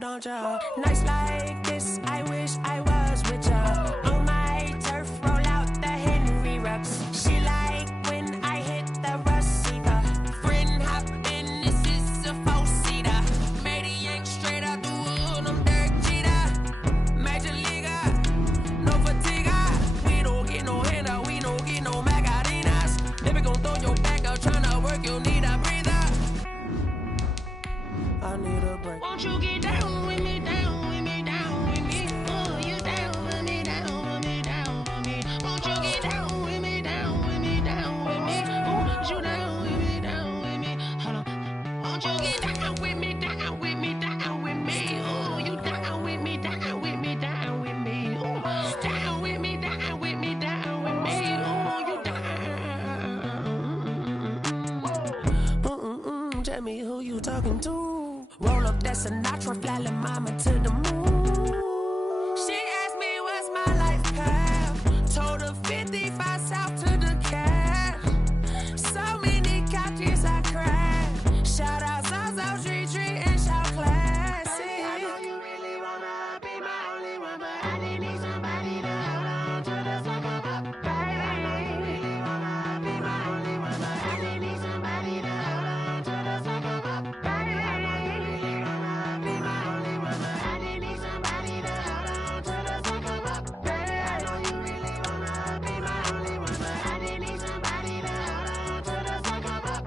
Don't ya? Nights like this, I wish I was with ya. On my turf, roll out the Henry rocks. She like when I hit the receiver. Friend hop in, this is a four-seater. Made a yank straight out the wood, I'm Derek Jeter. Major leaguer, no fatigue. We don't get no handout, we don't get no Macarinas. Never gon' throw your back out, tryna work, you need a breather. I need a break. Won't you get down with me, down with me, down with me? Oh, you down with me, down with me, down with me. Won't you get down with me, down with me, down with me? Oh, you down with me, down with me? Hold on. Won't you get down with me, down with me, down with me? Oh, you down with me, down with me, down with me? Oh, down with me, down with me, down with me? Oh, you down. Tell me who you talking to. Roll up that Sinatra, fly la mama to the moon. She asked me what's my life path. Told her 55 south to the cab. So many couches I cried. Shout out South Street and shout classy. I know you really wanna be my only one, but I didn't need somebody to hold on to the sucker up. Baby, I know you really wanna be my only one, but I didn't need somebody to hold on to the sucker up. Baby, I know you really wanna be my only one, but I didn't need somebody to hold on to the sucker up. Baby, I know you really wanna be my only one, but I didn't need somebody to hold on to the sucker up.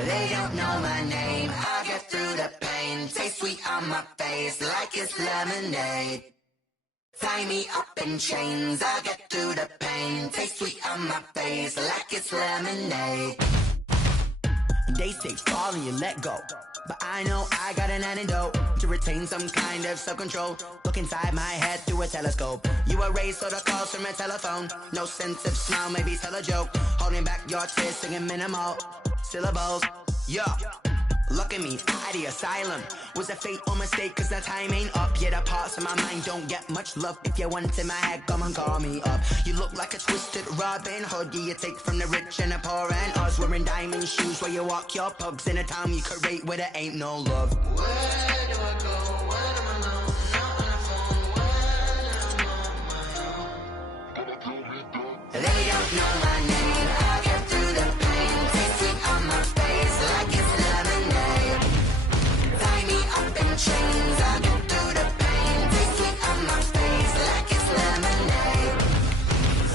They don't know my name, I'll get through the pain. Taste sweet on my face like it's lemonade. Tie me up in chains, I'll get through the pain. Taste sweet on my face like it's lemonade. They say fall and you let go, but I know I got an antidote to retain some kind of self-control. Look inside my head through a telescope. You erase all the calls from a telephone. No sense of smile, maybe tell a joke. Holding back your tears, singing minimal syllables. Yeah, look at me, out the asylum. Was a fate or mistake, cause the time ain't up. Yet the parts of my mind don't get much love. If you want in my head, come and call me up. You look like a twisted Robin Hood. Yeah, you take from the rich and the poor and us. Wearing diamond shoes while you walk your pugs in a town you create where there ain't no love. Where do I go? Where am I alone? Not on the phone. When I'm on my own. They don't know my name. I'll get through the pain. Taste sweet on my face like it's lemonade. Tie me up in chains. I'll get through the pain. Taste sweet on my face like it's lemonade.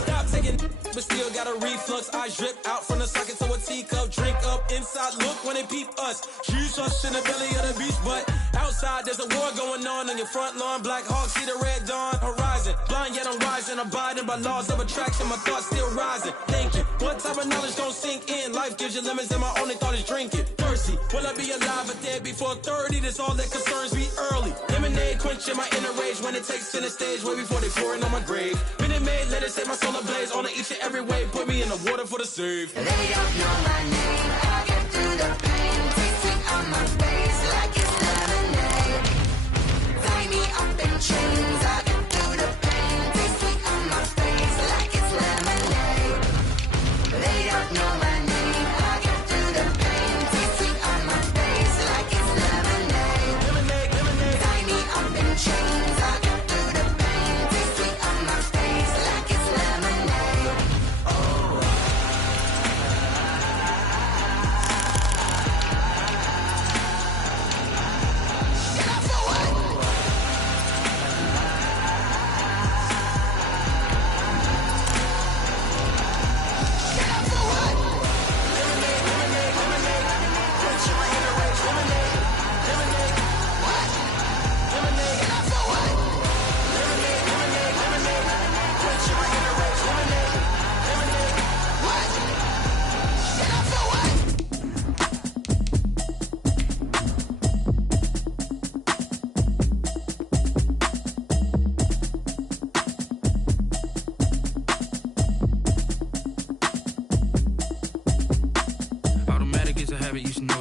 Stop taking, but still got a reflux. Eyes drip out from the socket to a teacup. Drink up inside, look when they peep us. Choose us in the belly of the beast, but outside there's a war going on your front lawn. Black Hawk see the red dawn horizon. Blind yet I'm rising, abiding by laws of attraction. My thoughts still rising. Thinking, what type of knowledge don't sink in? Life gives you limits and my only thought is drinking. Thirsty, will I be alive or dead before 30? That's all that concerns me early. Lemonade quenching my inner rage when it takes center stage way before they pour it on my grave. Minute Maid, let it set my soul ablaze. On each and every way, put me in the water for the save. They don't know my name, I'll get through the pain. Taste sweet on my face like it's lemonade. Tie me up in chains, I'll get through the pain. Taste sweet on my face like it's lemonade. They don't know my name, I'll get through the pain. Taste sweet on my face like it's lemonade. Tie me up in chains, I'll get through the pain. Taste sweet on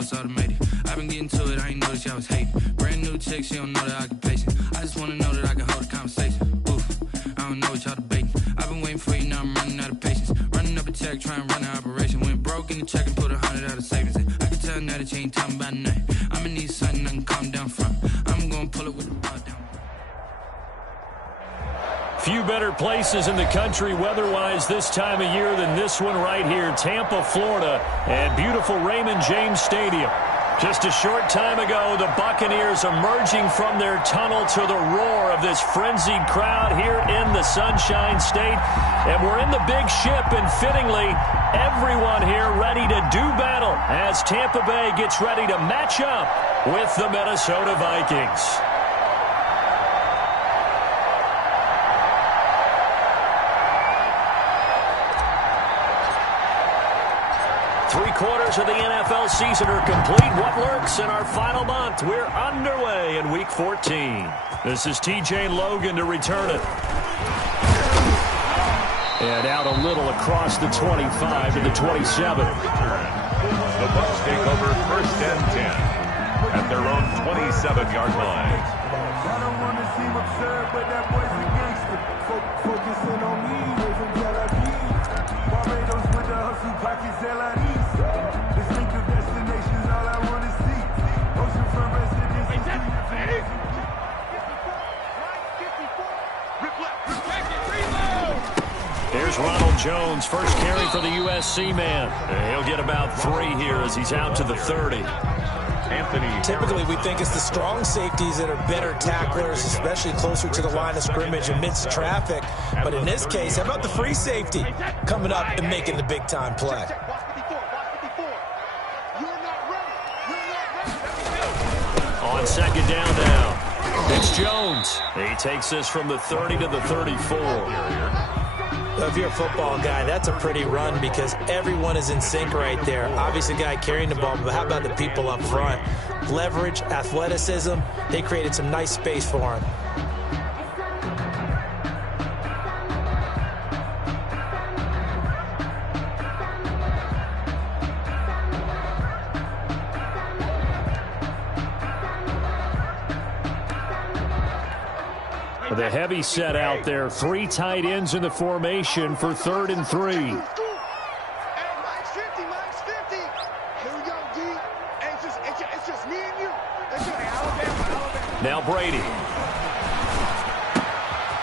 it's automated. I've been getting to it, I ain't noticed y'all was hating. Brand new chick, she don't know the occupation. I just wanna know that I can hold a conversation. Oof, I don't know what y'all debating. I've been waiting for you, now I'm running out of patience. Running up a check, trying to run an operation. Went broke in the check and put 100 out of savings in. I can tell now that you ain't talking about nothing. I'ma need something I can calm down from. I'm gonna pull it with the bar down. Few better places in the country weather-wise this time of year than this one right here, Tampa, Florida, and beautiful Raymond James Stadium. Just a short time ago, the Buccaneers emerging from their tunnel to the roar of this frenzied crowd here in the Sunshine State. And we're in the big ship, and fittingly, everyone here ready to do battle as Tampa Bay gets ready to match up with the Minnesota Vikings. Three-quarters of the NFL season are complete. What lurks in our final month? We're underway in Week 14. This is TJ Logan to return it. And out a little across the 25 to the 27. The Bucs take over 1st and 10 at their own 27-yard line. I don't want to seem absurd, but that boy's a gangster. Focusing on me, raising Tel Aviv. Barbados with the hustle pockets, LIDs. Distinctive destinations, all I want to see. Oceanfront residence. Here's Ronald Jones, first carry for the USC man. And he'll get about 3 here as he's out to the 30. Typically, we think it's the strong safeties that are better tacklers, especially closer to the line of scrimmage amidst traffic. But in this case, how about the free safety coming up and making the big-time play? On second down now, it's Jones. He takes this from the 30 to the 34. If you're a football guy, that's a pretty run because everyone is in sync right there. Obviously, the guy carrying the ball, but how about the people up front? Leverage, athleticism, they created some nice space for him. The heavy set out there. 3 tight ends in the formation for 3rd and 3. Now Brady.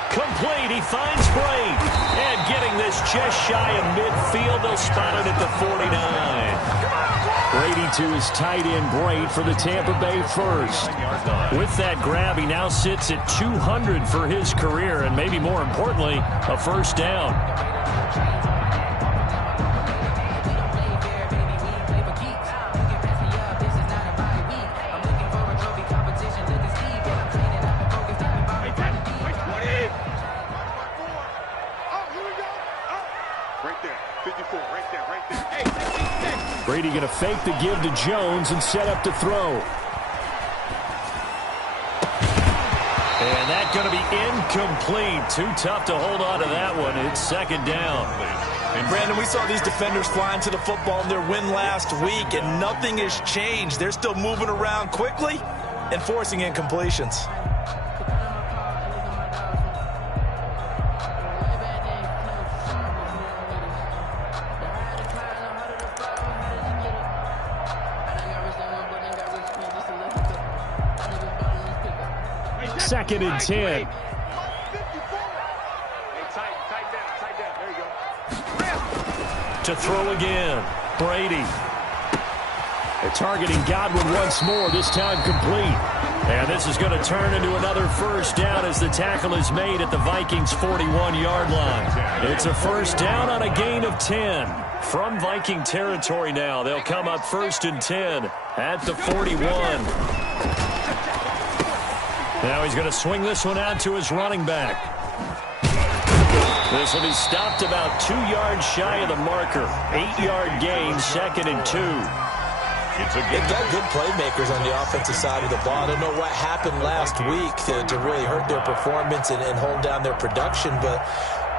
Complete. He finds Brady. And getting this just shy of midfield. They'll spot it at the 49. Brady to his tight end, Braid, for the Tampa Bay first. With that grab, he now sits at 200 for his career, and maybe more importantly, a first down. Brady going to fake the give to Jones and set up to throw. And that's going to be incomplete. Too tough to hold on to that one. It's second down. And Brandon, we saw these defenders flying to the football in their win last week, and nothing has changed. They're still moving around quickly and forcing incompletions. Second and 10. To throw again. Brady. They're targeting Godwin once more, this time complete. And this is going to turn into another first down as the tackle is made at the Vikings' 41-yard line. It's a first down on a gain of 10. From Viking territory now, they'll come up 1st and 10 at the 41. Now he's going to swing this one out to his running back. This will be stopped about 2 yards shy of the marker. 8-yard gain, 2nd and 2. They've got good playmakers on the offensive side of the ball. I don't know what happened last week to really hurt their performance and hold down their production, but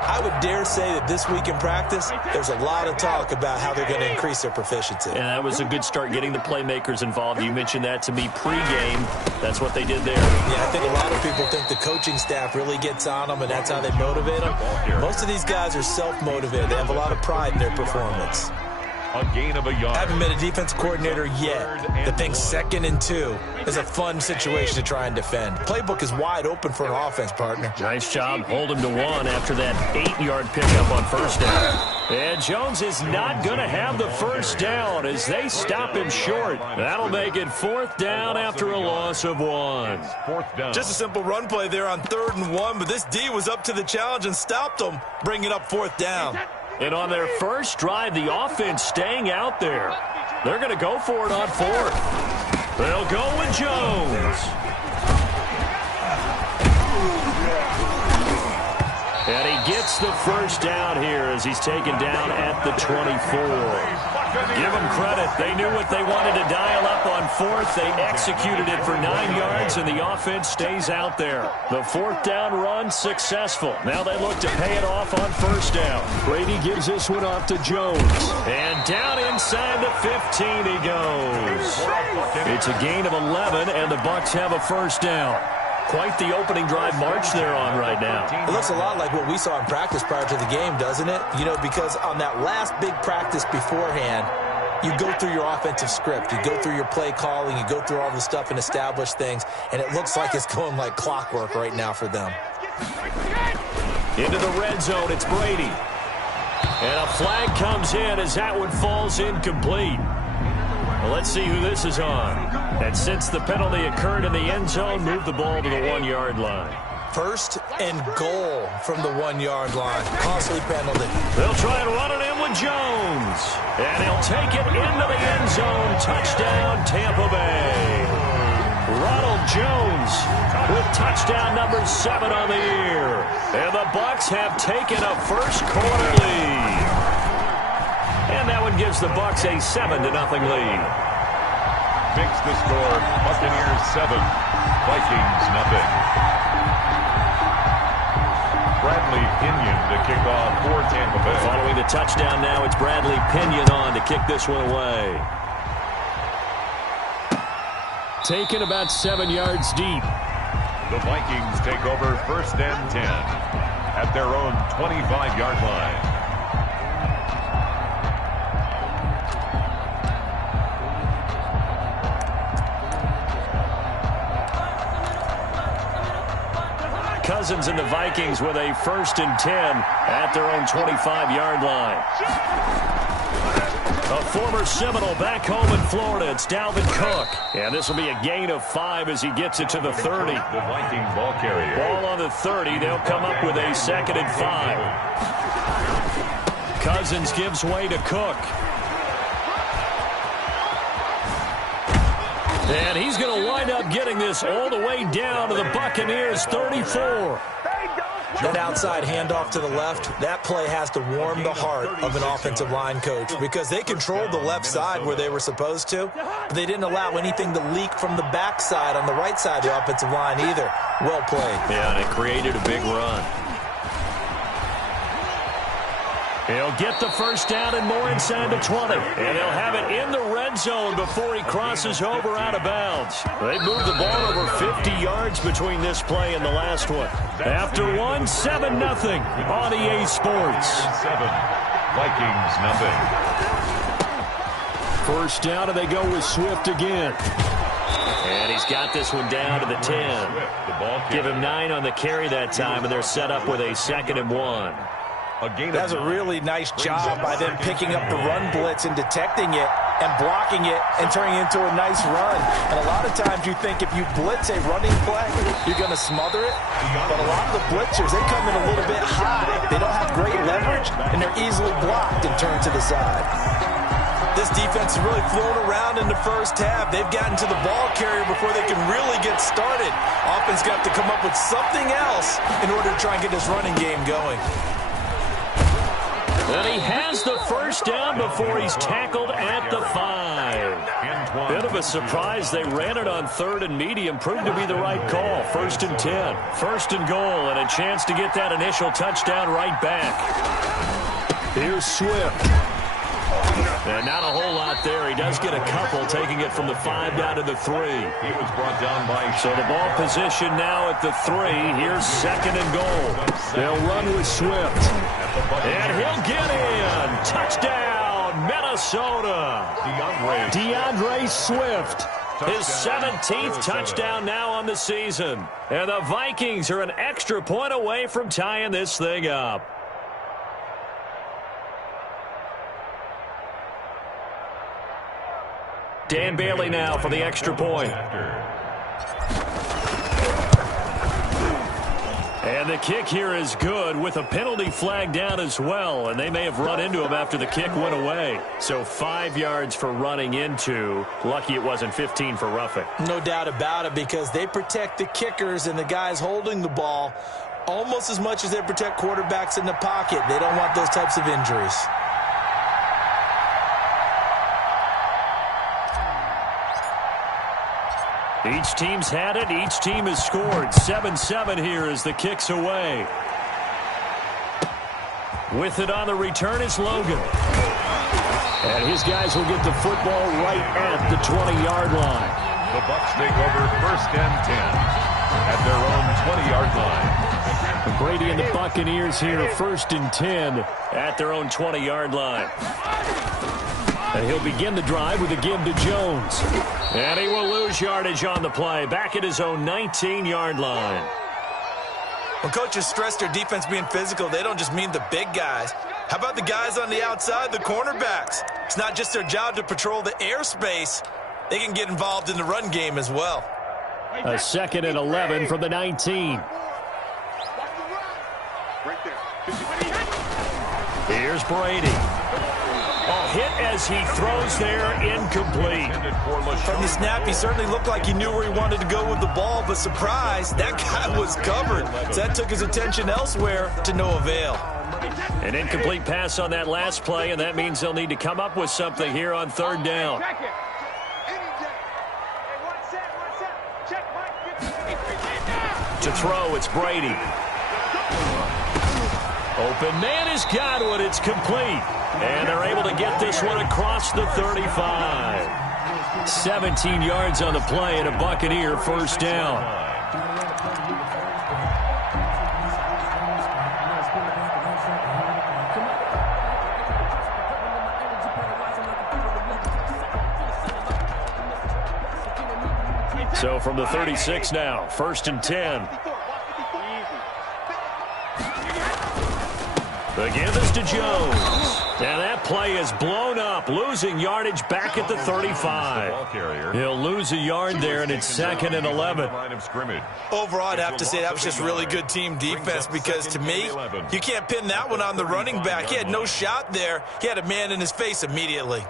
I would dare say that this week in practice, there's a lot of talk about how they're going to increase their proficiency. And that was a good start getting the playmakers involved. You mentioned that to me pregame. That's what they did there. Yeah, I think a lot of people think the coaching staff really gets on them, and that's how they motivate them. Most of these guys are self-motivated. They have a lot of pride in their performance. A gain of a yard. Haven't been a defense coordinator yet that thinks 2nd and 2 is a fun situation to try and defend. Playbook is wide open for an offense, partner. Nice job. Hold him to 1 after that 8-yard pickup on first down. And Jones is not going to have the first down as they stop him short. That'll make it 4th down after a loss of 1. 4th down. Just a simple run play there on 3rd and 1, but this D was up to the challenge and stopped them, bringing up 4th down. And on their first drive, the offense staying out there. They're going to go for it on 4th. They'll go with Jones. And he gets the first down here as he's taken down at the 24. Give them credit. They knew what they wanted to dial up on 4th. They executed it for 9 yards, and the offense stays out there. The 4th down run successful. Now they look to pay it off on first down. Brady gives this one off to Jones. And down inside the 15 he goes. It's a gain of 11, and the Bucs have a first down. Quite the opening drive march they're on right now. It looks a lot like what we saw in practice prior to the game, doesn't it? You know, because on that last big practice beforehand, you go through your offensive script. You go through your play calling. You go through all the stuff and establish things. And it looks like it's going like clockwork right now for them. Into the red zone, it's Brady. And a flag comes in as that one falls incomplete. Well, let's see who this is on. And since the penalty occurred in the end zone, move the ball to the 1-yard line. 1st and goal from the 1-yard line. Costly penalty. They'll try and run it in with Jones. And he'll take it into the end zone. Touchdown, Tampa Bay. Ronald Jones with touchdown number 7 on the year. And the Bucs have taken a first-quarter lead. And that one gives the Bucs a 7-0 lead. Fix the score. Buccaneers 7, Vikings nothing. Bradley Pinion to kick off for Tampa Bay. Following the touchdown now, it's Bradley Pinion on to kick this one away. Taken about 7 yards deep. The Vikings take over 1st and 10 at their own 25-yard line. Cousins and the Vikings with a 1st and 10 at their own 25-yard line. A former Seminole back home in Florida. It's Dalvin Cook. And this will be a gain of 5 as he gets it to the 30. The Vikings ball carrier. Ball on the 30. They'll come up with a 2nd and 5. Cousins gives way to Cook. And he's going to wind up getting this all the way down to the Buccaneers' 34. That outside handoff to the left, that play has to warm the heart of an offensive line coach because they controlled the left side where they were supposed to, but they didn't allow anything to leak from the backside on the right side of the offensive line either. Well played. Yeah, and it created a big run. He'll get the first down and more inside the 20. And he'll have it in the red zone before he crosses over out of bounds. They moved the ball over 50 yards between this play and the last one. After one, 7-0 on EA Sports. 7, Vikings nothing. First down, and they go with Swift again. And he's got this one down to the 10. Give him 9 on the carry that time, and they're set up with a 2nd and 1. That's a really nice job by them picking up the run blitz and detecting it and blocking it and turning it into a nice run. And a lot of times you think if you blitz a running play, you're going to smother it. But a lot of the blitzers, they come in a little bit high. They don't have great leverage, and they're easily blocked and turned to the side. This defense has really flown around in the first half. They've gotten to the ball carrier before they can really get started. Offense got to come up with something else in order to try and get this running game going. And he has the first down before he's tackled at the 5. Bit of a surprise. They ran it on 3rd and medium. Proved to be the right call. 1st and 10. 1st and goal, and a chance to get that initial touchdown right back. Here's Swift. And not a whole lot there. He does get a couple, taking it from the 5 down to the 3. He was brought down by... So the ball position now at the 3. Here's 2nd and goal. They'll run with Swift. And he'll get in. Touchdown, Minnesota. DeAndre Swift. His 17th touchdown now on the season. And the Vikings are an extra point away from tying this thing up. Dan Bailey now for the extra point. And the kick here is good with a penalty flag down as well. And they may have run into him after the kick went away. So 5 yards for running into. Lucky it wasn't 15 for roughing. No doubt about it, because they protect the kickers and the guys holding the ball almost as much as they protect quarterbacks in the pocket. They don't want those types of injuries. Each team's had it. Each team has scored. 7-7 here as the kick's away. With it on the return is Logan. And his guys will get the football right at the 20-yard line. The Bucs take over 1st and 10 at their own 20-yard line. Brady and the Buccaneers here, 1st and 10 at their own 20-yard line. And he'll begin the drive with a give to Jones. And he will lose yardage on the play, back at his own 19-yard line. When coaches stress their defense being physical, they don't just mean the big guys. How about the guys on the outside, the cornerbacks? It's not just their job to patrol the airspace. They can get involved in the run game as well. A 2nd and 11 from the 19. Here's Brady. Oh, hit as he throws there, incomplete. From the snap, he certainly looked like he knew where he wanted to go with the ball, but surprise, that guy was covered. So that took his attention elsewhere to no avail. An incomplete pass on that last play, and that means they'll need to come up with something here on 3rd down. To throw, it's Brady. Open man is Godwin. It's complete. And they're able to get this one across the 35. 17 yards on the play and a Buccaneer 1st down. So from the 36 now, 1st and 10. The give is to Jones. And that play is blown up, losing yardage back at the 35. He'll lose a yard there, and it's 2nd and 11. Overall, I'd have to say that was just really good team defense, because to me, you can't pin that one on the running back. He had no shot there. He had a man in his face immediately.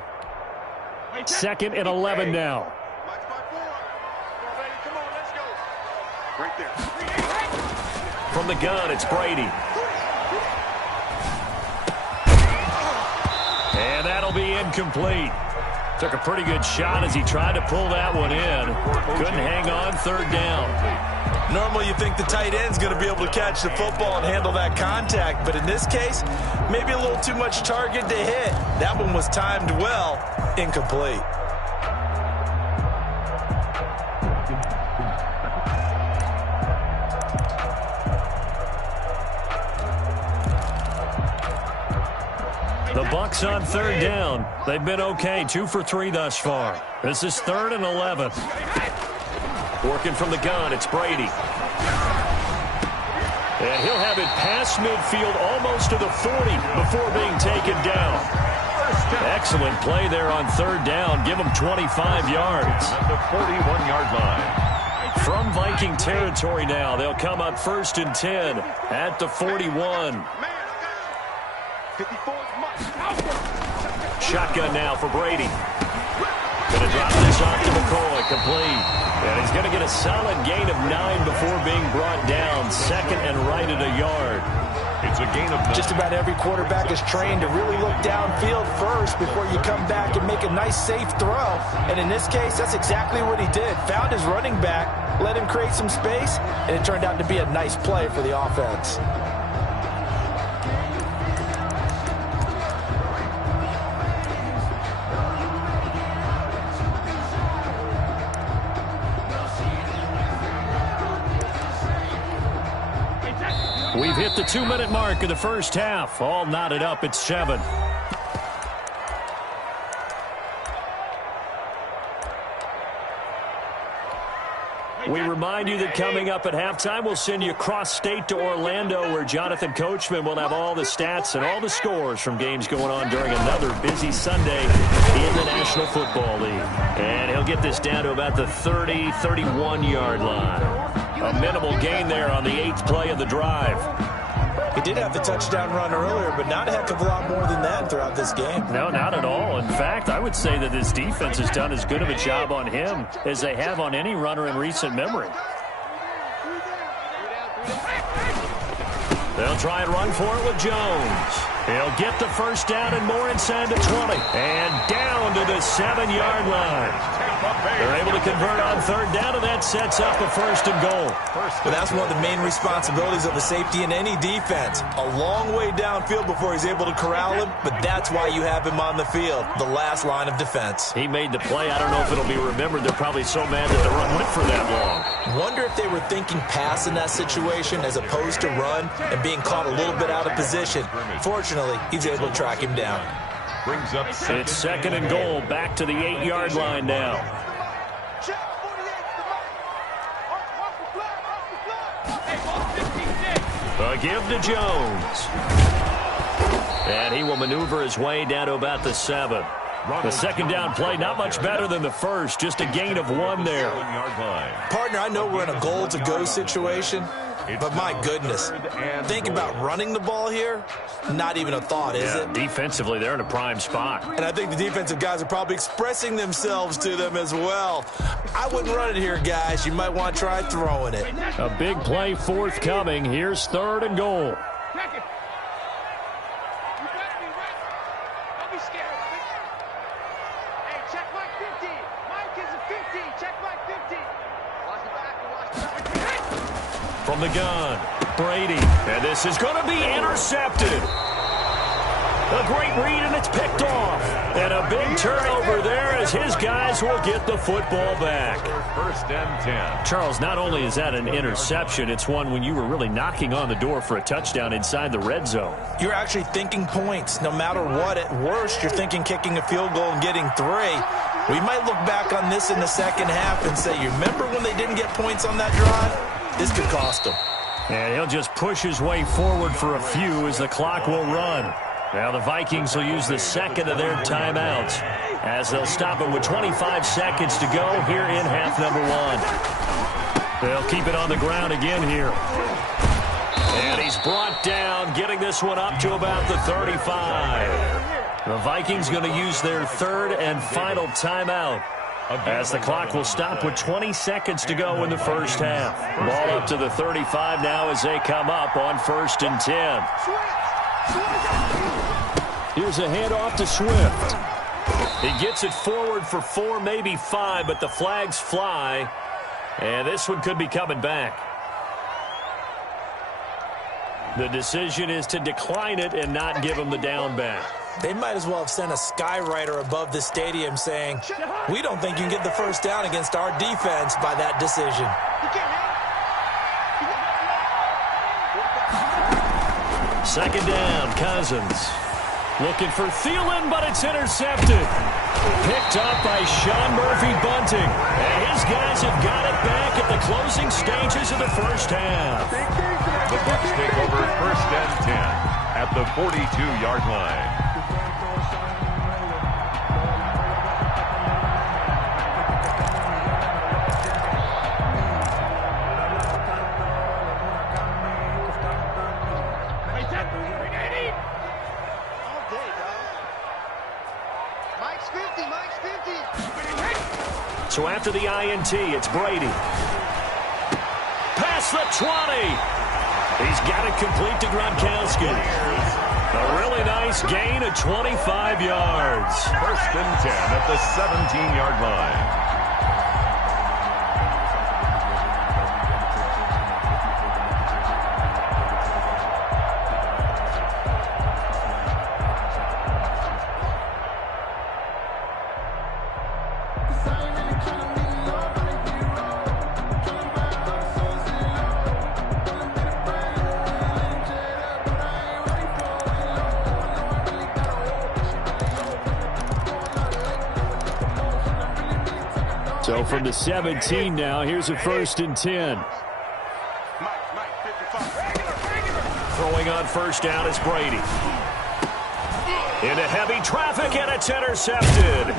2nd and 11 now. From the gun, it's Brady. And that'll be incomplete. Took a pretty good shot as he tried to pull that one in. Couldn't hang on, 3rd down. Normally you think the tight end's going to be able to catch the football and handle that contact, but in this case, maybe a little too much target to hit. That one was timed well, incomplete. The Bucs on 3rd down. They've been okay, 2 for 3 thus far. This is 3rd and 11. Working from the gun, it's Brady. And he'll have it past midfield almost to the 40 before being taken down. Excellent play there on 3rd down. Give him 25 yards. At the 41-yard line. From Viking territory now, they'll come up 1st and 10 at the 41. Shotgun now for Brady. Going to drop this off to McCoy, complete. And he's going to get a solid gain of 9 before being brought down. 2nd and right at a yard. It's a gain of 9. Just about every quarterback is trained to really look downfield first before you come back and make a nice, safe throw. And in this case, that's exactly what he did. Found his running back, let him create some space, and it turned out to be a nice play for the offense. We've hit the 2-minute mark of the first half. All knotted up at 7. We remind you that coming up at halftime, we'll send you cross-state to Orlando, where Jonathan Coachman will have all the stats and all the scores from games going on during another busy Sunday in the National Football League. And he'll get this down to about the 30, 31-yard line. A minimal gain there on the 8th play of the drive. He did have the touchdown run earlier, but not a heck of a lot more than that throughout this game. No, not at all. In fact, I would say that this defense has done as good of a job on him as they have on any runner in recent memory. They'll try and run for it with Jones. He'll get the first down and more inside the 20. And down to the 7-yard line. They're able to convert on 3rd down, and that sets up a 1st and goal. But that's one of the main responsibilities of a safety in any defense. A long way downfield before he's able to corral him, but that's why you have him on the field, the last line of defense. He made the play. I don't know if it'll be remembered. They're probably so mad that the run went for that long. Wonder if they were thinking pass in that situation as opposed to run and being caught a little bit out of position. Fortunately, he's able to track him down. Brings up it's 2nd and goal, back to the 8-yard line now. A give to Jones. And he will maneuver his way down to about the 7. The 2nd down play, not much better than the first, just a gain of 1 there. Partner, I know we're in a goal-to-go situation, but my goodness, think about running the ball here. Not even a thought, is it? Defensively, they're in a prime spot. And I think the defensive guys are probably expressing themselves to them as well. I wouldn't run it here, guys. You might want to try throwing it. A big play forthcoming. Here's 3rd and goal. From the gun, Brady. And this is going to be intercepted. A great read, and it's picked off. And a big turnover there as his guys will get the football back. 1st and 10. Charles, not only is that an interception, it's one when you were really knocking on the door for a touchdown inside the red zone. You're actually thinking points. No matter what, at worst, you're thinking kicking a field goal and getting 3. We might look back on this in the second half and say, you remember when they didn't get points on that drive? This could cost him. And he'll just push his way forward for a few as the clock will run. Now the Vikings will use the 2nd of their timeouts as they'll stop it with 25 seconds to go here in half number 1. They'll keep it on the ground again here. And he's brought down, getting this one up to about the 35. The Vikings going to use their 3rd and final timeout as the clock will stop with 20 seconds to go in the first half. Ball up to the 35 now as they come up on 1st and 10. Here's a handoff to Swift. He gets it forward for 4, maybe 5, but the flags fly. And this one could be coming back. The decision is to decline it and not give him the down back. They might as well have sent a skywriter above the stadium saying, we don't think you can get the first down against our defense by that decision. 2nd down, Cousins. Looking for Thielen, but it's intercepted. Picked up by Sean Murphy-Bunting. And his guys have got it back at the closing stages of the first half. The Bucs take over 1st and 10 at the 42-yard line. So after the INT, it's Brady. Past the 20. He's got it complete to Gronkowski. A really nice gain of 25 yards. First and 10 at the 17-yard line. So from the 17 now, here's a first and 10. Throwing on first down is Brady. Into heavy traffic, and it's intercepted.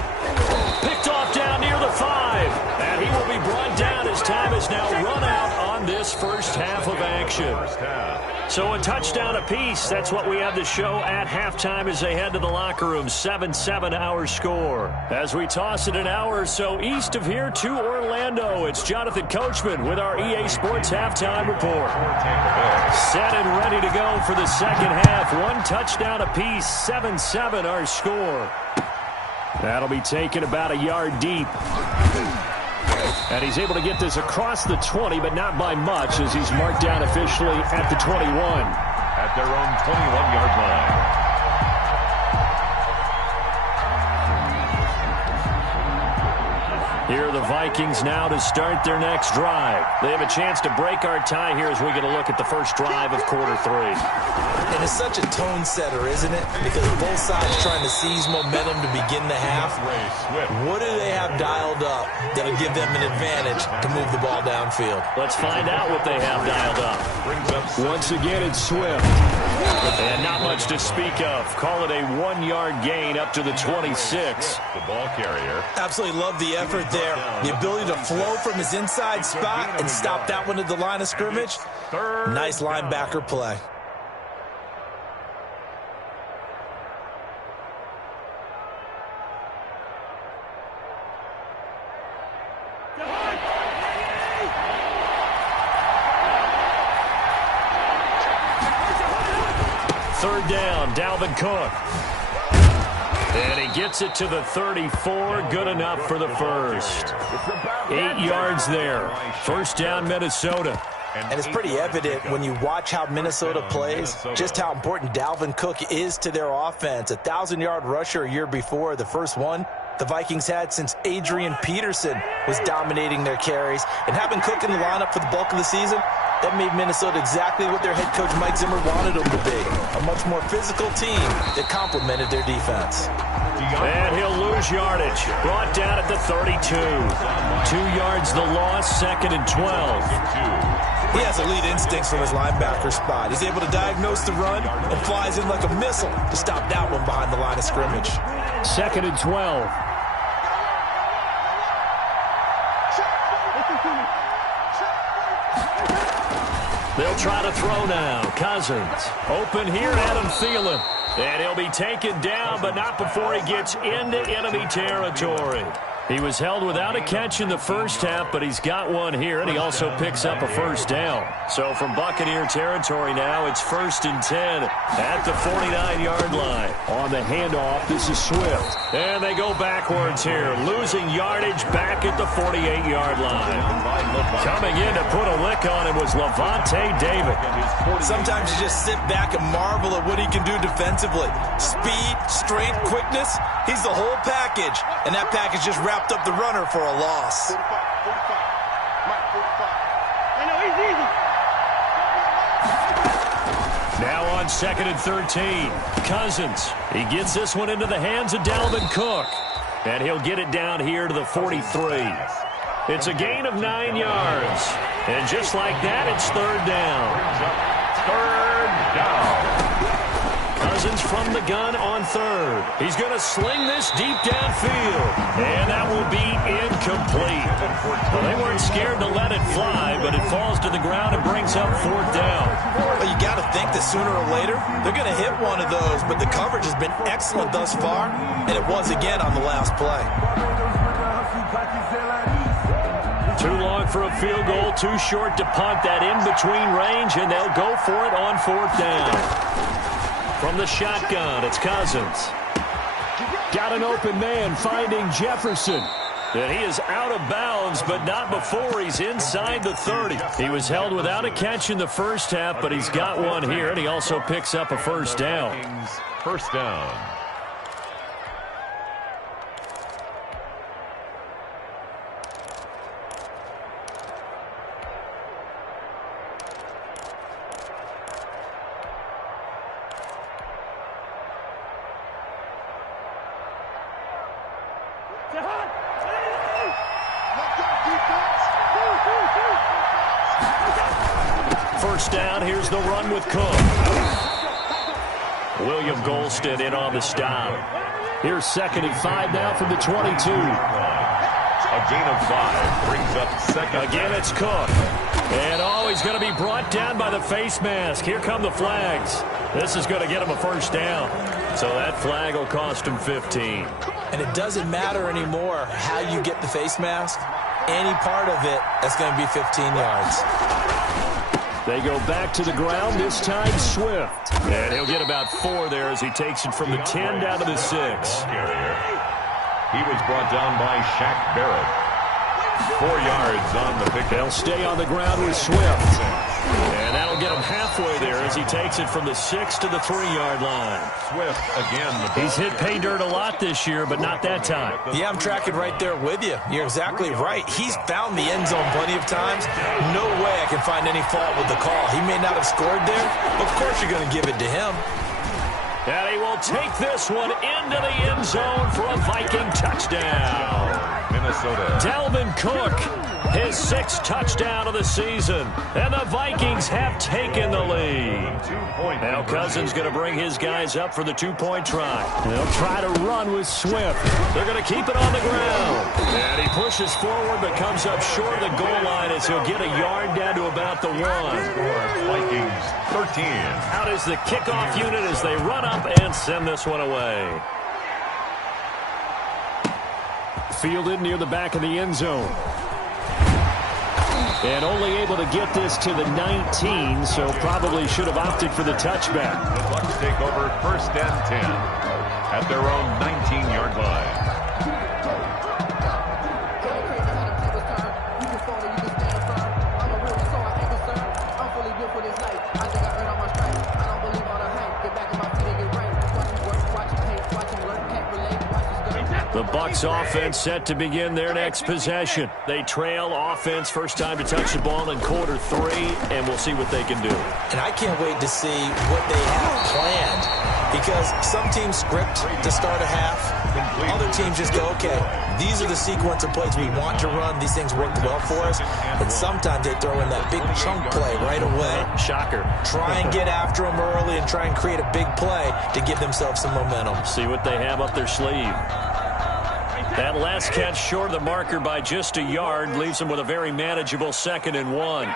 Picked off down near the 5. And he will be brought down as time is now run out on this first half of action. So a touchdown apiece. That's what we have to show at halftime as they head to the locker room. 7-7 our score. As we toss it an hour or so east of here to Orlando, it's Jonathan Coachman with our EA Sports Halftime Report. Set and ready to go for the second half. One touchdown apiece. 7-7 our score. That'll be taken about a yard deep. And he's able to get this across the 20, but not by much, as he's marked down officially at the 21. At their own 21-yard line. Here are the Vikings now to start their next drive. They have a chance to break our tie here as we get a look at the first drive of quarter 3. And it's such a tone setter, isn't it? Because both sides trying to seize momentum to begin the half. What do they have dialed up that'll give them an advantage to move the ball downfield? Let's find out what they have dialed up. Once again, it's Swift. And not much to speak of. Call it a 1-yard gain up to the 26. The ball carrier. Absolutely love the effort there. The ability to flow from his inside spot and stop that one at the line of scrimmage. Nice linebacker play. Third down, Dalvin Cook. And he gets it to the 34. Good enough for the first. 8 yards there. First down, Minnesota. And it's pretty evident when you watch how Minnesota plays, just how important Dalvin Cook is to their offense. A 1,000-yard rusher a year before, the first one the Vikings had since Adrian Peterson was dominating their carries. And having Cook in the lineup for the bulk of the season, that made Minnesota exactly what their head coach Mike Zimmer wanted them to be. A much more physical team that complemented their defense. And he'll lose yardage. Brought down at the 32. 2 yards the loss, second and 12. He has elite instincts from his linebacker spot. He's able to diagnose the run and flies in like a missile to stop that one behind the line of scrimmage. Second and 12. They'll try to throw now. Cousins. Open here, Adam Thielen. And he'll be taken down, but not before he gets into enemy territory. He was held without a catch in the first half, but he's got one here, and he also picks up a first down. So from Buccaneer territory now, it's first and 10 at the 49-yard line. On the handoff, this is Swift. And they go backwards here, losing yardage back at the 48-yard line. Coming in to put a lick on him was Levante David. Sometimes you just sit back and marvel at what he can do defensively. Speed, strength, quickness, he's the whole package. And that package just wrapped up the runner for a loss. Now on second and 13, Cousins. He gets this one into the hands of Dalvin Cook. And he'll get it down here to the 43. It's a gain of 9 yards. And just like that, it's third down. Third down. Cousins from the gun on third. He's going to sling this deep downfield. And that will be incomplete. Well, they weren't scared to let it fly, but it falls to the ground and brings up fourth down. Well, you got to think that sooner or later, they're going to hit one of those, but the coverage has been excellent thus far, and it was again on the last play. Too long for a field goal, too short to punt. That in-between range, and they'll go for it on 4th down. From the shotgun, it's Cousins. Got an open man finding Jefferson. And he is out of bounds, but not before he's inside the 30. He was held without a catch in the first half, but he's got one here, and he also picks up a first down. First down. First down, here's the run with Cook. William Golston in on the stop. Here's 2nd and 5 now from the 22. A gain of 5 brings up second. Again, it's Cook. And he's going to be brought down by the face mask. Here come the flags. This is going to get him a first down. So that flag will cost him 15. And it doesn't matter anymore how you get the face mask. Any part of it, that's going to be 15 yards. They go back to the ground, this time Swift. And he'll get about 4 there as he takes it from the 10 down to the 6. He was brought down by Shaq Barrett. 4 yards on the pick. They'll stay on the ground with Swift. And that'll get him halfway there as he takes it from the 6 to the 3-yard line. Swift again. He's hit pay dirt a lot this year, but not that time. Yeah, I'm tracking right there with you. You're exactly right. He's found the end zone plenty of times. No way I can find any fault with the call. He may not have scored there. Of course you're going to give it to him. And he will take this one into the end zone for a Viking touchdown. Minnesota. Dalvin Cook, his 6th touchdown of the season. And the Vikings have taken the lead. Now Cousins going to bring his guys up for the 2-point try. They'll try to run with Swift. They're going to keep it on the ground. And he pushes forward but comes up short of the goal line as he'll get a yard down to about the 1. Vikings 13. Out is the kickoff unit as they run up and send this one away. Fielded near the back of the end zone. And only able to get this to the 19, so probably should have opted for the touchback. The Bucs take over 1st and 10 at their own 19-yard line. The Bucs offense set to begin their next possession. They trail offense, first time to touch the ball in quarter 3, and we'll see what they can do. And I can't wait to see what they have planned, because some teams script to start a half. Other teams just go, okay, these are the sequence of plays we want to run. These things worked well for us. And sometimes they throw in that big chunk play right away. Shocker. Try and get after them early and try and create a big play to give themselves some momentum. See what they have up their sleeve. That last catch short of the marker by just a yard leaves them with a very manageable 2nd and 1.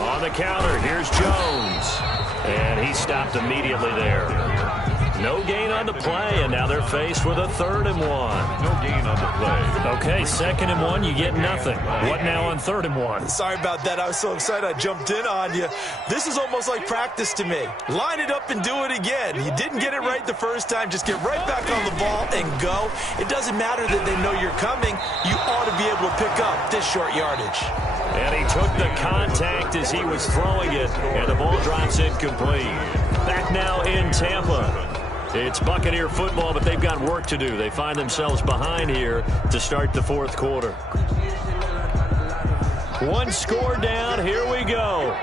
On the counter, here's Jones. And he stopped immediately there. No gain on the play, and now they're faced with a 3rd and 1. No gain on the play. Okay, 2nd and 1, you get nothing. What now on 3rd and 1? Sorry about that. I was so excited I jumped in on you. This is almost like practice to me. Line it up and do it again. You didn't get it right the first time. Just get right back on the ball and go. It doesn't matter that they know you're coming. You ought to be able to pick up this short yardage. And he took the contact as he was throwing it, and the ball drops incomplete. Back now in Tampa. It's Buccaneer football, but they've got work to do. They find themselves behind here to start the 4th quarter. 1 score down. Here we go.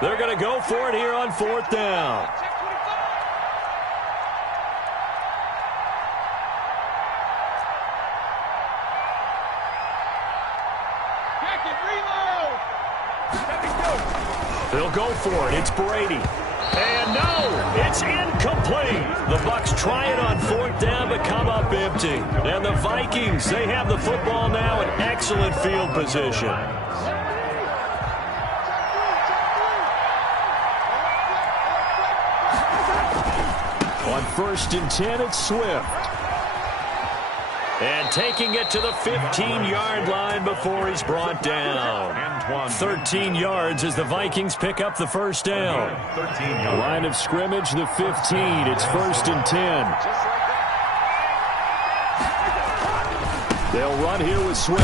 They're going to go for it here on 4th down. They'll go for it. It's Brady. And no, it's incomplete. The Bucs try it on 4th down, but come up empty. And the Vikings, they have the football now in excellent field position. On 1st and 10, it's Swift. And taking it to the 15-yard line before he's brought down. 13 yards as the Vikings pick up the first down. Line of scrimmage, the 15. It's 1st and 10. They'll run here with Swift.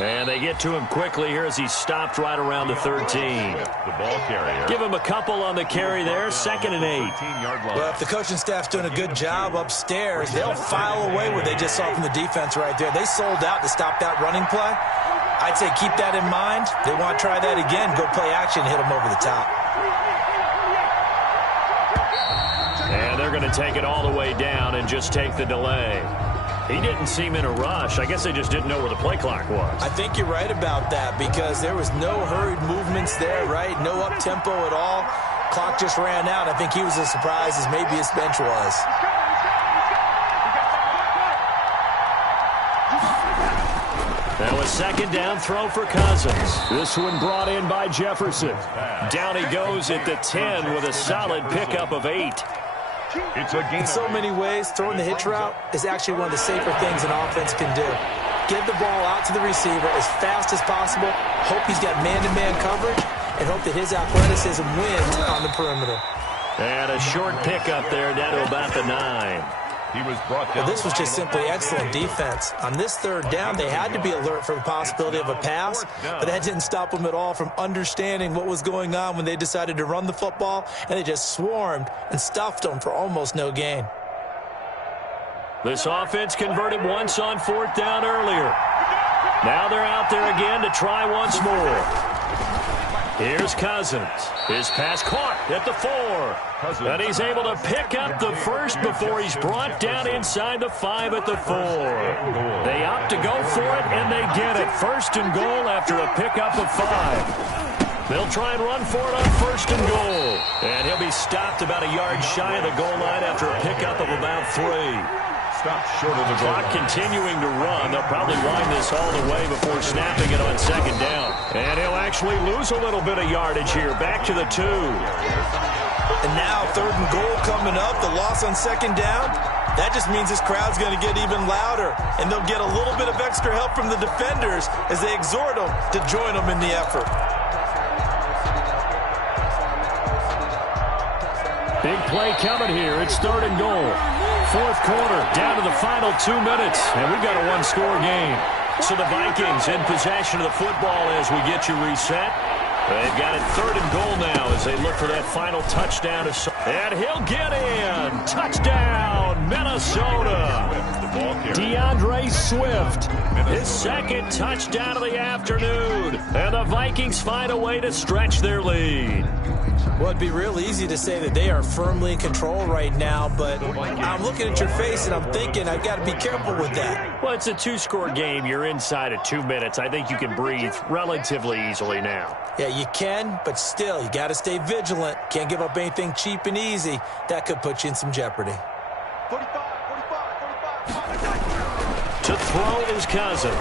And they get to him quickly here as he stopped right around the 13. The ball carrier. Give him a couple on the carry there, 2nd and 8. Well, if the coaching staff's doing a good job upstairs, they'll file away what they just saw from the defense right there. They sold out to stop that running play. I'd say keep that in mind. They want to try that again, go play action, hit them over the top. And they're going to take it all the way down and just take the delay. He didn't seem in a rush. I guess they just didn't know where the play clock was. I think you're right about that because there was no hurried movements there, right? No up-tempo at all. Clock just ran out. I think he was as surprised as maybe his bench was. Now a 2nd down throw for Cousins. This one brought in by Jefferson. Down he goes at the 10 with a solid pickup of 8. In so many ways, throwing the hitch route is actually one of the safer things an offense can do. Give the ball out to the receiver as fast as possible, hope he's got man-to-man coverage, and hope that his athleticism wins on the perimeter. And a short pickup there down to about the 9. He was brought down. Well, this was just simply excellent defense. On this 3rd down, they had to be alert for the possibility of a pass, but that didn't stop them at all from understanding what was going on when they decided to run the football, and they just swarmed and stuffed them for almost no gain. This offense converted once on 4th down earlier. Now they're out there again to try once more. Here's Cousins. His pass caught at the 4. And he's able to pick up the first before he's brought down inside the 5 at the 4. They opt to go for it, and they get it. 1st and goal after a pickup of 5. They'll try and run for it on 1st and goal. And he'll be stopped about a yard shy of the goal line after a pickup of about 3. Stopped short of the clock continuing to run. They'll probably wind this all the way before snapping it on 2nd down. And he'll actually lose a little bit of yardage here. Back to the 2. And now 3rd and goal coming up. The loss on 2nd down. That just means this crowd's going to get even louder. And they'll get a little bit of extra help from the defenders as they exhort them to join them in the effort. Big play coming here. It's 3rd and goal. 4th quarter, down to the final 2 minutes, and we've got a 1-score game. So the Vikings in possession of the football as we get you reset. They've got it 3rd and goal now as they look for that final touchdown. And he'll get in. Touchdown, Minnesota. DeAndre Swift, his 2nd touchdown of the afternoon. And the Vikings find a way to stretch their lead. Well, it'd be real easy to say that they are firmly in control right now, but I'm looking at your face and I'm thinking I've got to be careful with that. Well, it's a 2-score game. You're inside of 2 minutes. I think you can breathe relatively easily now. Yeah, you can, but still, you got to stay vigilant. Can't give up anything cheap and easy. That could put you in some jeopardy. 45. To throw is Cousins.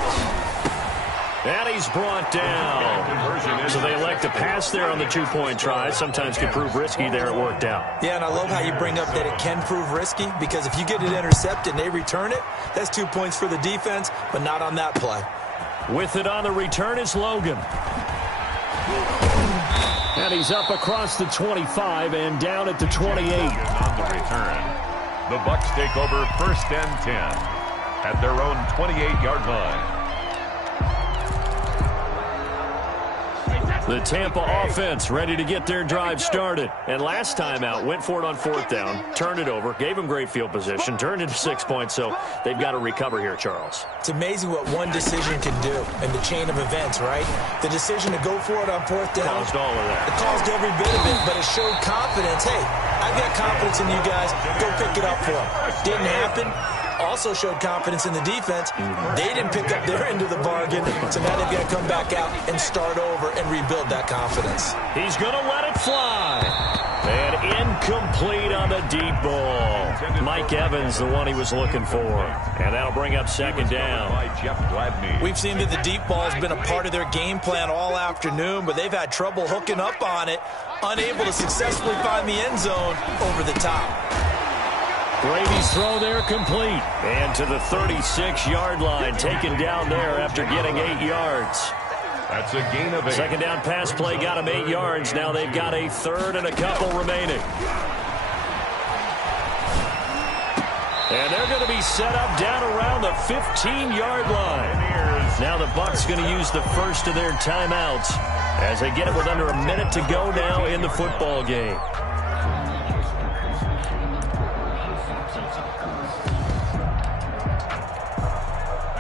And he's brought down. So they elect to pass there on the 2-point try. Sometimes can prove risky there. It worked out. Yeah, and I love how you bring up that it can prove risky because if you get it intercepted and they return it, that's 2 points for the defense, but not on that play. With it on the return is Logan. And he's up across the 25 and down at the 28. On the return, the Bucs take over 1st and 10 at their own 28-yard line. The Tampa offense ready to get their drive started. And last time out, went for it on 4th down, turned it over, gave them great field position, turned it to 6 points, so they've got to recover here, Charles. It's amazing what one decision can do in the chain of events, right? The decision to go for it on 4th down. Caused all of that. It caused every bit of it, but it showed confidence. Hey, I've got confidence in you guys. Go pick it up for them. Didn't happen. Also showed confidence in the defense. They didn't pick up their end of the bargain, so now they've got to come back out and start over and rebuild that confidence. He's going to let it fly. And incomplete on the deep ball. Mike Evans, the one he was looking for. And that'll bring up 2nd down. We've seen that the deep ball has been a part of their game plan all afternoon, but they've had trouble hooking up on it, unable to successfully find the end zone over the top. Brady's throw there complete. And to the 36-yard line, taken down there after getting 8 yards. That's a gain of 8. Second down pass play got him 8 yards. Now they've got a third and a couple remaining. And they're going to be set up down around the 15-yard line. Now the Bucs going to use the first of their timeouts as they get it with under a minute to go now in the football game.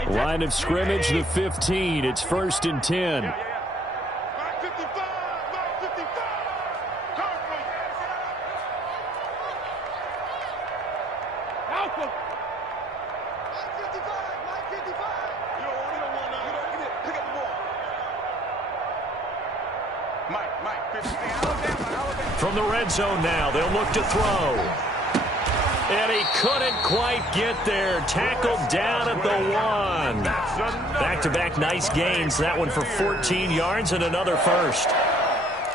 Line of scrimmage, the 15. It's 1st and 10. From the red zone now, they'll look to throw. And he couldn't quite get there. Tackled down at the 1. Back-to-back nice gains. That one for 14 yards and another first.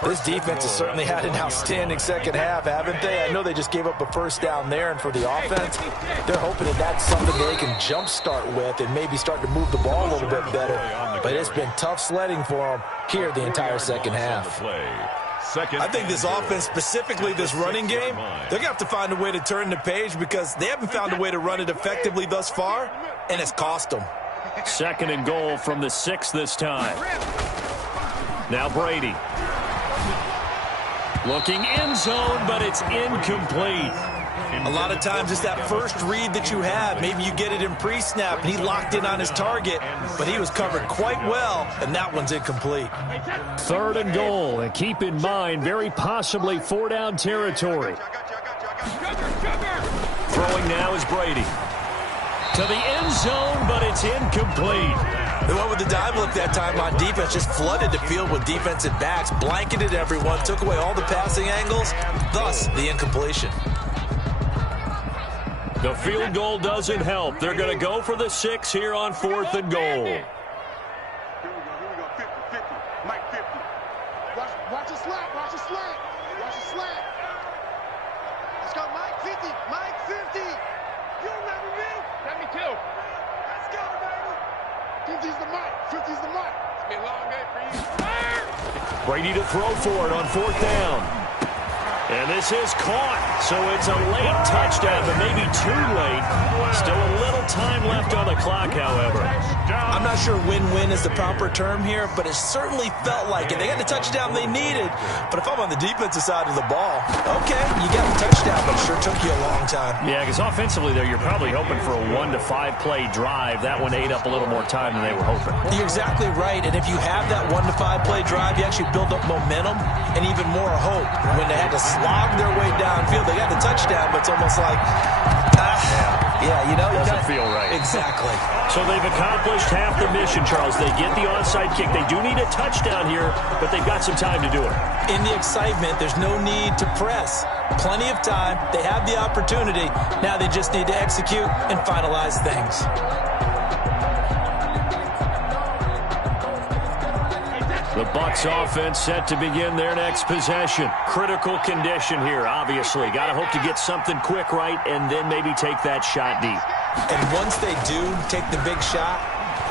This defense has certainly had an outstanding second half, haven't they? I know they just gave up a first down there, and for the offense, they're hoping that that's something they can jumpstart with and maybe start to move the ball a little bit better. But it's been tough sledding for them here the entire second half. I think this offense, specifically this running game, they're going to have to find a way to turn the page because they haven't found a way to run it effectively thus far, and it's cost them. Second and goal from the 6 this time. Now Brady. Looking end zone, but it's incomplete. A lot of times it's that first read that you have. Maybe you get it in pre-snap, and he locked in on his target, but he was covered quite well, and that one's incomplete. Third and goal, and keep in mind, very possibly 4-down territory. Throwing now is Brady. To the end zone, but it's incomplete. They went with the dive look that time on defense, just flooded the field with defensive backs, blanketed everyone, took away all the passing angles, thus the incompletion. The field goal doesn't help. They're going to go for the 6 here on 4th and goal. Here we go, 50, 50, Mike 50. Watch a slant, watch a slant, watch a slant. Let's go, Mike 50, Mike 50. You remember me? Let me too. Let's go, baby. 50's the Mike, 50's the Mike. It's been a long day for you. Brady to throw for it on 4th down. And this is caught, so it's a late touchdown, but maybe too late. Still a little time left on the clock, however. I'm not sure win-win is the proper term here, but it certainly felt like it. They got the touchdown they needed, but if I'm on the defensive side of the ball, okay, you got the touchdown, but it sure took you a long time. Yeah, because offensively there, you're probably hoping for a 1 to 5 play drive. That one ate up a little more time than they were hoping. You're exactly right, and if you have that 1 to 5 play drive, you actually build up momentum and even more hope. When they had to slog their way downfield, they got the touchdown, but it's almost like, yeah, you know, doesn't feel right. Exactly. So they've accomplished half the mission, Charles. They get the onside kick. They do need a touchdown here, but they've got some time to do it. In the excitement, there's no need to press. Plenty of time. They have the opportunity. Now they just need to execute and finalize things. The Bucs offense set to begin their next possession. Critical condition here, obviously. Got to hope to get something quick right and then maybe take that shot deep. And once they do take the big shot,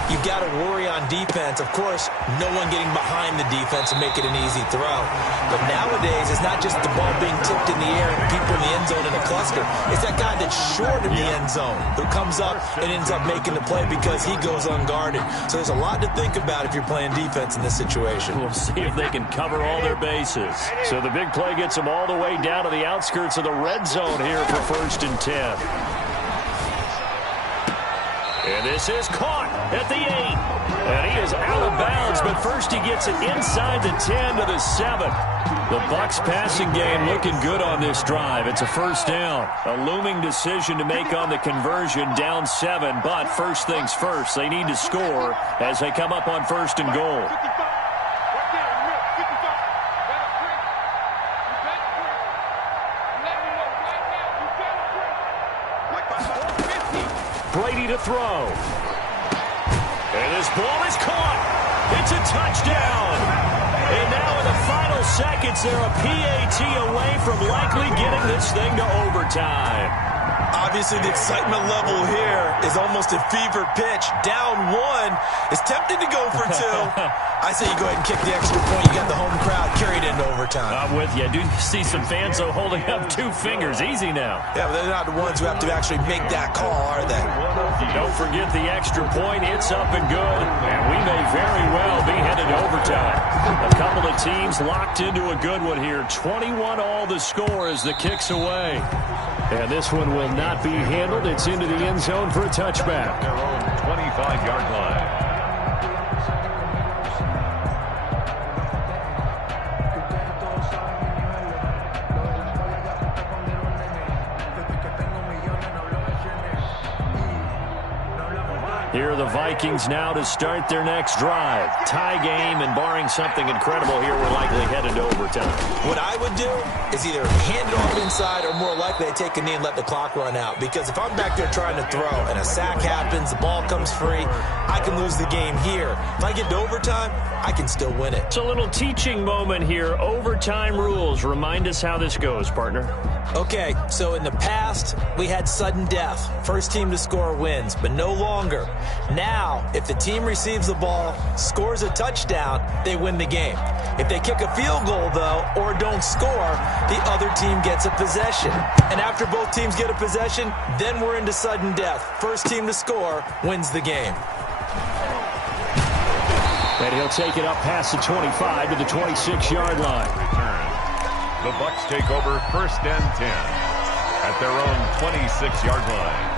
you've got to worry on defense. Of course, no one getting behind the defense and make it an easy throw. But nowadays, it's not just the ball being tipped in the air and people in the end zone in a cluster. It's that guy that's short of the end zone who comes up and ends up making the play because he goes unguarded. So there's a lot to think about if you're playing defense in this situation. We'll see if they can cover all their bases. So the big play gets them all the way down to the outskirts of the red zone here for 1st and 10. And this is caught at the 8. And he is out of bounds, but first he gets it inside the 10 to the 7. The Bucs passing game looking good on this drive. It's a first down. A looming decision to make on the conversion, down 7. But first things first, they need to score as they come up on 1st and goal. Brady to throw. And this ball is caught. It's a touchdown. And now in the final seconds, they're a PAT away from likely getting this thing to overtime. Obviously, the excitement level here is almost a fever pitch. Down one. It's tempting to go for two. I say you go ahead and kick the extra point. You got the home crowd carried into overtime. I'm with you. I do see some fans holding up 2 fingers. Easy now. Yeah, but they're not the ones who have to actually make that call, are they? Don't forget the extra point. It's up and good. And we may very well be headed to overtime. A couple of teams locked into a good one here. 21 all the score as the kick's away. And this one will not be handled. It's into the end zone for a touchback. Their own 25-yard line. Here are the Vikings now to start their next drive. Tie game, and barring something incredible here, we're likely headed to overtime. What I would do is either hand it off inside or more likely I take a knee and let the clock run out. Because if I'm back there trying to throw and a sack happens, the ball comes free, I can lose the game here. If I get to overtime, I can still win it. It's a little teaching moment here. Overtime rules. Remind us how this goes, partner. Okay, so in the past, we had sudden death. First team to score wins, but no longer. Now, if the team receives the ball, scores a touchdown, they win the game. If they kick a field goal, though, or don't score, the other team gets a possession. And after both teams get a possession, then we're into sudden death. First team to score wins the game. And he'll take it up past the 25 to the 26-yard line. The Bucs take over 1st and 10 at their own 26-yard line.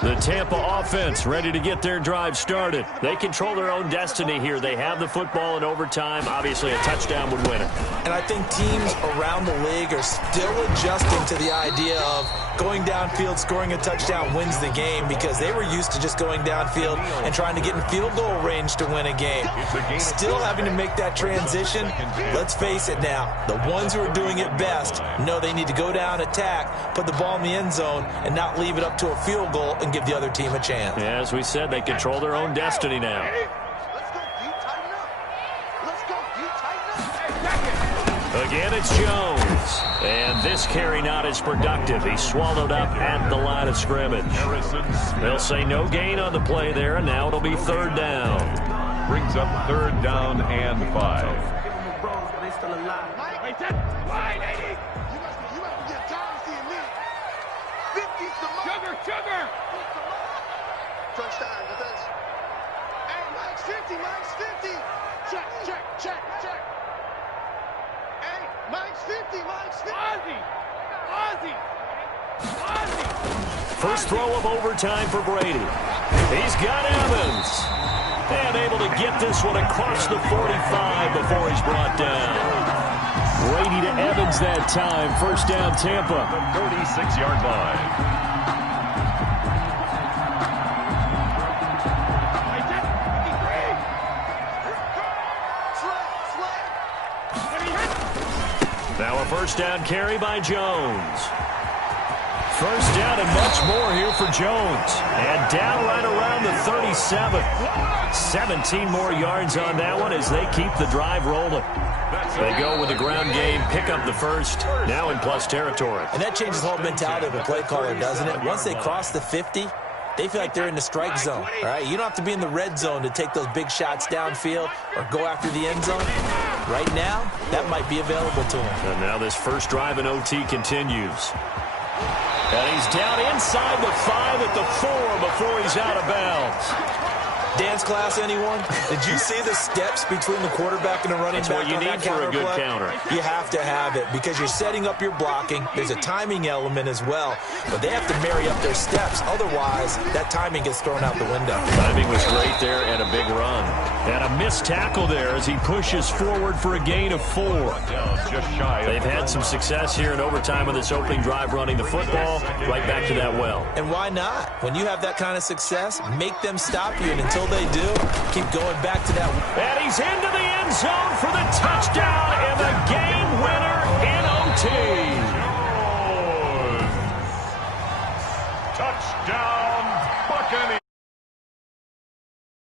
The Tampa offense ready to get their drive started. They control their own destiny here. They have the football in overtime. Obviously, a touchdown would win it. And I think teams around the league are still adjusting to the idea of going downfield, scoring a touchdown wins the game, because they were used to just going downfield and trying to get in field goal range to win a game. Still having to make that transition. Let's face it now, the ones who are doing it best know they need to go down, attack, put the ball in the end zone, and not leave it up to a field goal and give the other team a chance. Yeah, as we said, they control their own destiny now. Again, it's Jones. And this carry not as productive. He's swallowed up at the line of scrimmage. They'll say no gain on the play there, and now it'll be 3rd down. Brings up 3rd down and 5. Touchdown, defense. Hey, Mike's 50, Mike's 50. Check, check, check, check. Hey, Mike's 50, Mike's 50. Ozzy. First throw of overtime for Brady. He's got Evans. And able to get this one across the 45 before he's brought down. Brady to Evans that time. First down, Tampa. 36-yard line. Now a first down carry by Jones. First down and much more here for Jones. And down right around the 37. 17 more yards on that one as they keep the drive rolling. They go with the ground game, pick up the first, now in plus territory. And that changes the whole mentality of a play caller, doesn't it? Once they cross the 50, they feel like they're in the strike zone. All right, you don't have to be in the red zone to take those big shots downfield or go after the end zone. Right now, that might be available to him. And now this first drive in OT continues. And he's down inside the 5 at the 4 before he's out of bounds. Dance class, anyone? Did you see the steps between the quarterback and the running back? That's what you need for a good counter. You have to have it because you're setting up your blocking. There's a timing element as well, but they have to marry up their steps. Otherwise, that timing gets thrown out the window. Timing was great there and a big run. And a missed tackle there as he pushes forward for a gain of 4. Just shy. They've had some success here in overtime with this opening drive running the football right back to that well. And why not? When you have that kind of success, make them stop you, and until they do, keep going back to that. And he's into the end zone for the touchdown and the game winner in OT. Touchdown.